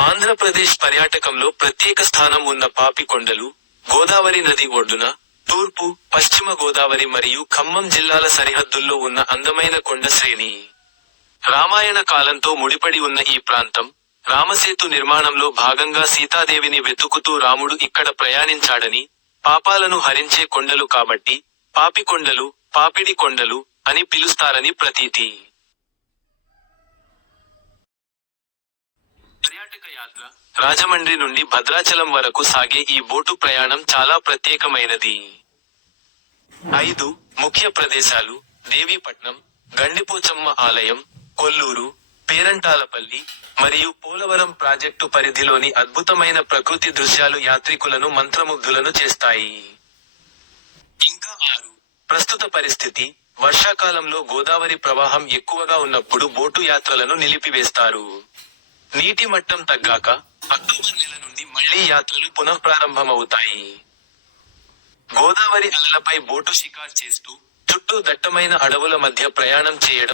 ఆంధ్రప్రదేశ్ పర్యాటకంలో ప్రత్యేక స్థానం ఉన్న పాపికొండలు, గోదావరి నది ఒడ్డున, తూర్పు, పశ్చిమ గోదావరి మరియు ఖమ్మం జిల్లాల సరిహద్దుల్లో ఉన్న అందమైన కొండ శ్రేణి. రామాయణ కాలంతో ముడిపడి ఉన్న ఈ ప్రాంతం, రామసేతు నిర్మాణంలో భాగంగా సీతాదేవిని వెతుకుతూ రాముడు ఇక్కడ ప్రయాణించాడని, పాపాలను హరించే కొండలు కాబట్టి, పాపికొండలు, పాపిడి కొండలు అని పిలుస్తారని ప్రతీతి. పర్యాటక యాత్ర. రాజమండ్రి నుండి భద్రాచలం వరకు సాగే ఈ బోటు ప్రయాణం చాలా ప్రత్యేకమైనది. 5 ముఖ్య ప్రదేశాలు: దేవీపట్నం, గండిపోచమ్మ ఆలయం, కొల్లూరు, పేరంటాలపల్లి, మరియు పోలవరం ప్రాజెక్టు పరిధిలోని అద్భుతమైన ప్రకృతి దృశ్యాలు యాత్రికులను మంత్రముగ్ధులను చేస్తాయి. ఇంకా 6 ప్రస్తుత పరిస్థితి: వర్షాకాలంలో గోదావరి ప్రవాహం ఎక్కువగా ఉన్నప్పుడు బోటు యాత్రలను నిలిపివేస్తారు. నీటి మట్టం తగ్గాక, అక్టోబర్ నెల నుండి మళ్లీ యాత్రలు పునఃప్రారంభమవుతాయి. గోదావరి అలలపై బోటు షికార్ చేస్తూ, చుట్టూ దట్టమైన అడవుల మధ్య ప్రయాణం చేయడం